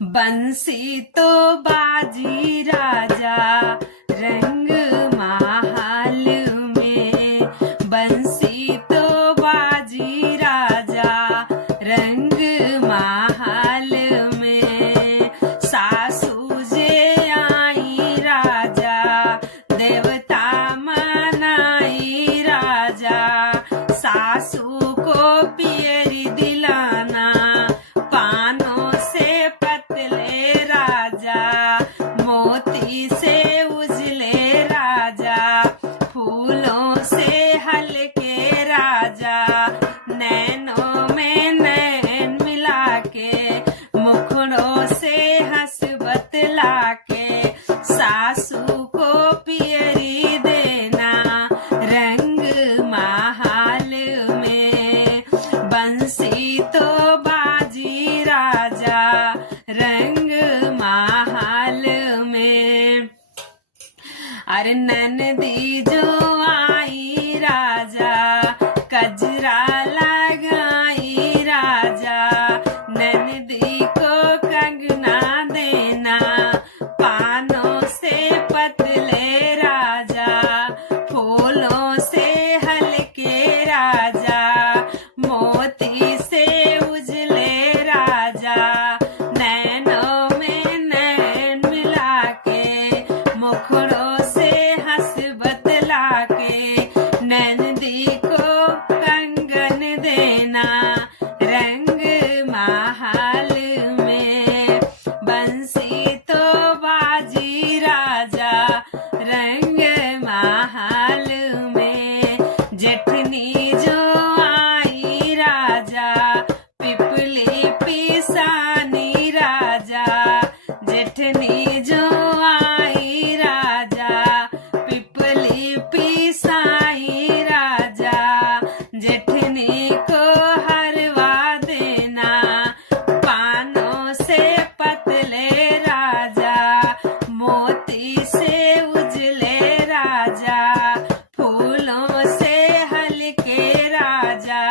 बंसी तो बाजी राजा रंग महल में, बंसी तो बाजी राजा रंग महल में। सासू जे आई राजा देवता मनाई राजा, सासू को पियरी दिलाना पानों से पतले राजा, मोती से उजले राजा, फूलों से हल्के राजा, नैनों में नैन मिला के, मुखड़ों से हंस बतला के, सासू को पियरी देना रंग महल में। बंसी तो बाजी राजा रंग महल में। अरे ननदी जो आई राजा कजरा लगाई राजा, ननदी को कंगना देना पानों से पतले राजा, फूलों से हल्के राजा, मोती से उजले राजा, नैनों में नैन मिला के, मुखड़ों से हंस बतला के, नंदी को कंगन देना रंग महल में। बंसी तो बाजी राजा रंग महल में। जेठनी जो आई राजा पिपली पिसानी राजा, जेठनी जो आई राजा पिपली पिसाई राजा, जेठनी को हरवा देना पानों से पतले राजा, मोती से उजले राजा, फूलों से हल्के राजा,